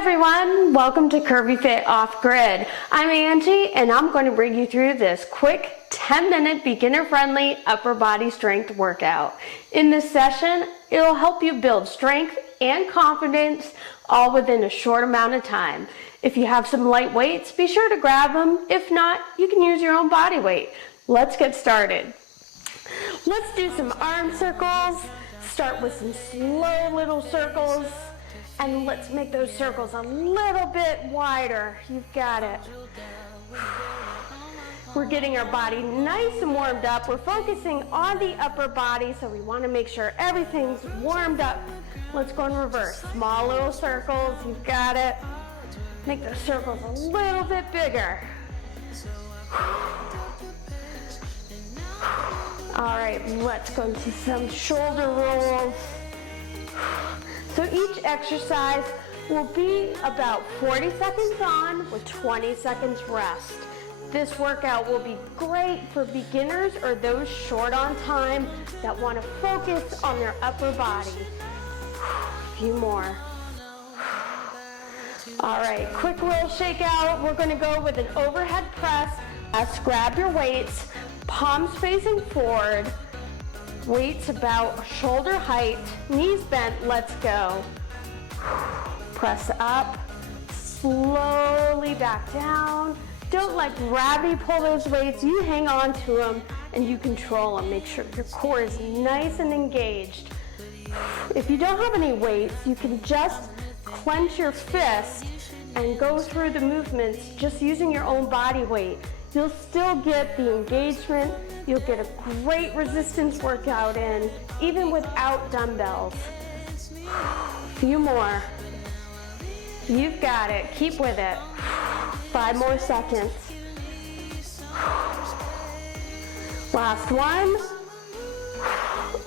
everyone, welcome to Curvy Fit Off Grid. I'm Angie and I'm going to bring you through this quick 10-minute beginner-friendly upper body strength workout. In this session, it'll help you build strength and confidence all within a short amount of time. If you have some light weights, be sure to grab them. If not, you can use your own body weight. Let's get started. Let's do some arm circles. Start with some slow little circles. And let's make those circles a little bit wider. You've got it. We're getting our body nice and warmed up. We're focusing on the upper body, so we want to make sure everything's warmed up. Let's go in reverse. Small little circles. You've got it. Make those circles a little bit bigger. All right, let's go into some shoulder rolls. So each exercise will be about 40 seconds on with 20 seconds rest. This workout will be great for beginners or those short on time that want to focus on their upper body. A few more. All right, quick little shake out. We're going to go with an overhead press. Grab your weights, palms facing forward. Weights about shoulder height, knees bent, let's go. Press up, slowly back down. Don't let gravity pull those weights. You hang on to them and you control them. Make sure your core is nice and engaged. If you don't have any weights, you can just clench your fist and go through the movements just using your own body weight. You'll still get the engagement. You'll get a great resistance workout in, even without dumbbells. A few more. You've got it. Keep with it. 5 more seconds. Last one.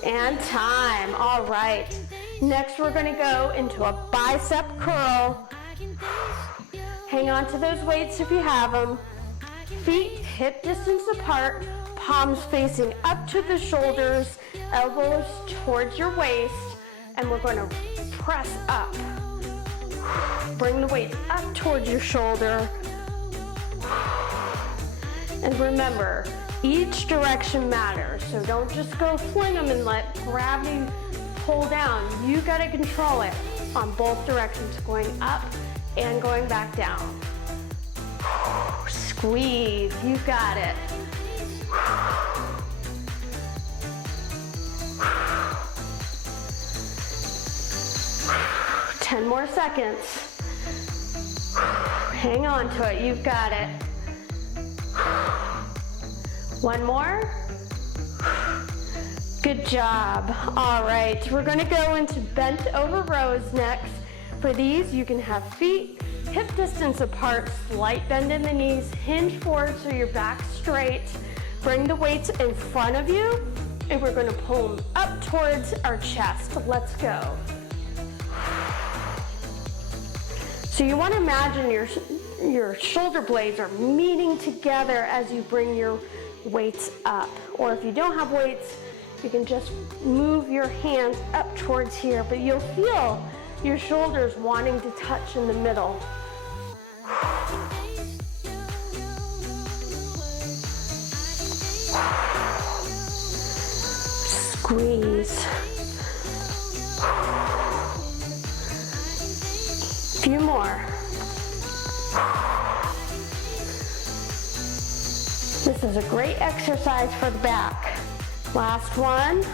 And time. All right. Next, we're going to go into a bicep curl. Hang on to those weights if you have them. Feet hip distance apart, palms facing up to the shoulders, elbows towards your waist, and we're going to press up. Bring the weight up towards your shoulder. And remember, each direction matters, so don't just go fling them and let gravity pull down. You got to control it on both directions, going up and going back down. Squeeze, you got it. 10 more seconds. Hang on to it, you've got it. 1 more. Good job. All right, we're gonna go into bent over rows next. For these, you can have feet hip distance apart, slight bend in the knees, hinge forward so your back's straight. Bring the weights in front of you, and we're going to pull them up towards our chest. Let's go. So you want to imagine your shoulder blades are meeting together as you bring your weights up. Or if you don't have weights, you can just move your hands up towards here, but you'll feel your shoulders wanting to touch in the middle. Squeeze. Few more. This is a great exercise for the back. Last one.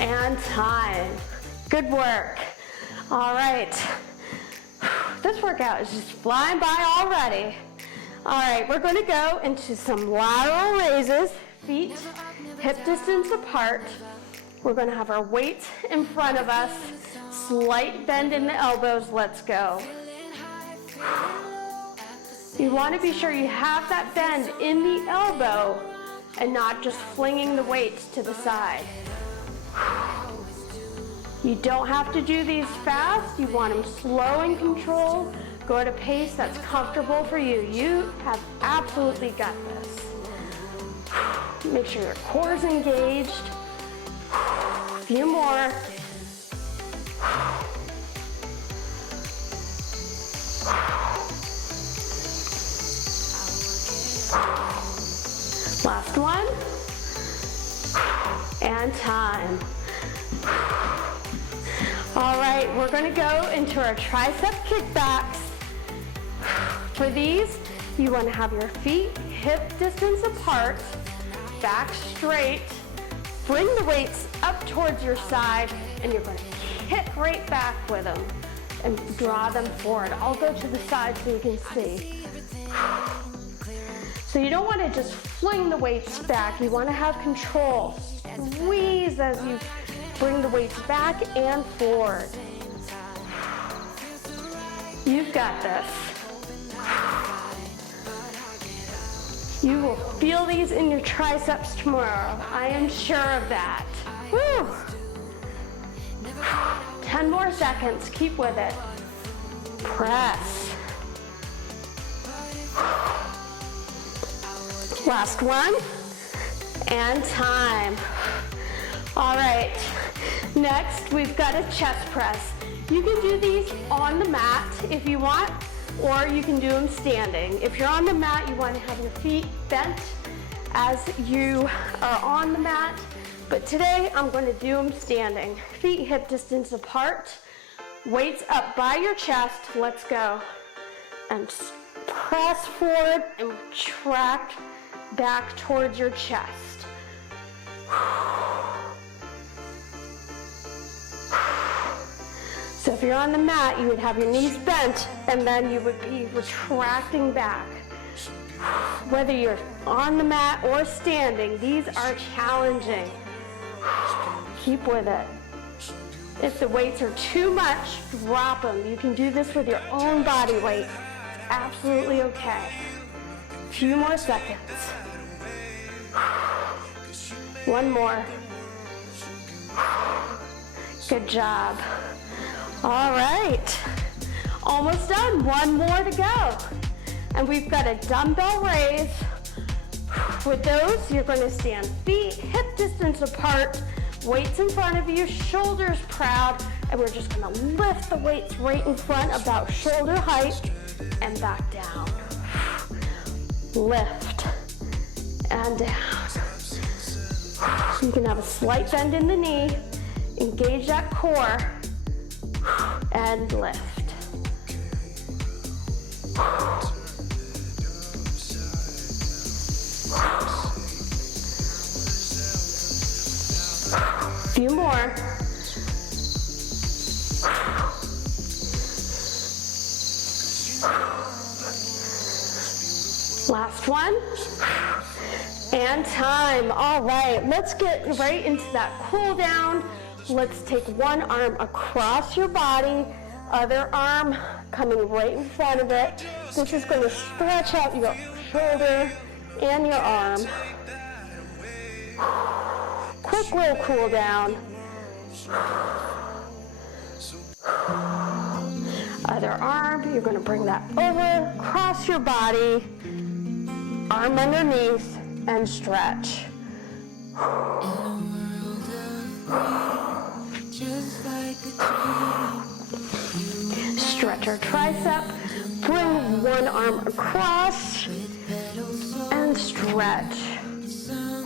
And time. Good work. All right. This workout is just flying by already. All right, we're going to go into some lateral raises, feet hip distance apart. We're going to have our weights in front of us, slight bend in the elbows. Let's go. You want to be sure you have that bend in the elbow and not just flinging the weights to the side. You don't have to do these fast. You want them slow and controlled. Go at a pace that's comfortable for you. You have absolutely got this. Make sure your core is engaged. A few more. and time. All right, we're gonna go into our tricep kickbacks. For these, you wanna have your feet hip distance apart, back straight, bring the weights up towards your side, and you're gonna kick right back with them and draw them forward. I'll go to the side so you can see. So you don't wanna just fling the weights back, you wanna have control. Squeeze as you bring the weights back and forward. You've got this. You will feel these in your triceps tomorrow. I am sure of that. Woo. 10 more seconds, keep with it. Press. Last one, and time. All right, next we've got a chest press. You can do these on the mat if you want, or you can do them standing. If you're on the mat, you want to have your feet bent as you are on the mat, but today I'm going to do them standing. Feet hip distance apart, weights up by your chest, let's go. And press forward and retract back towards your chest. So if you're on the mat, you would have your knees bent and then you would be retracting back. Whether you're on the mat or standing, these are challenging. Keep with it. If the weights are too much, drop them. You can do this with your own body weight. Absolutely okay. A few more seconds. One more. Good job. All right, almost done. One more to go. And we've got a dumbbell raise. With those, you're gonna stand feet hip distance apart, weights in front of you, shoulders proud, and we're just gonna lift the weights right in front about shoulder height and back down. Lift and down. You can have a slight bend in the knee, engage that core, and lift. Few more. Last one. And time. All right, let's get right into that cool down. Let's take one arm across your body, other arm coming right in front of it. This is going to stretch out your shoulder and your arm. Quick little cool down. Other arm, you're going to bring that over, cross your body, arm underneath, and stretch. Stretch our tricep, bring one arm across, and stretch.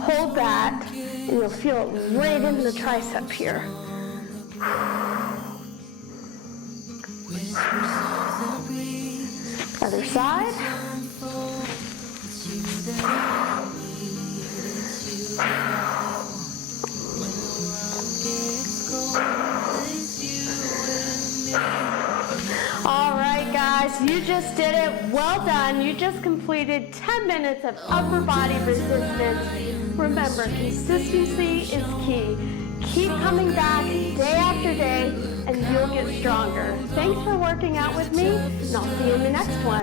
Hold that, and you'll feel it right in the tricep here. Other side. All right, guys, you just did it. Well done. You just completed 10 minutes of upper body resistance. Remember, consistency is key. Keep coming back day after day, and you'll get stronger. Thanks for working out with me, and I'll see you in the next one.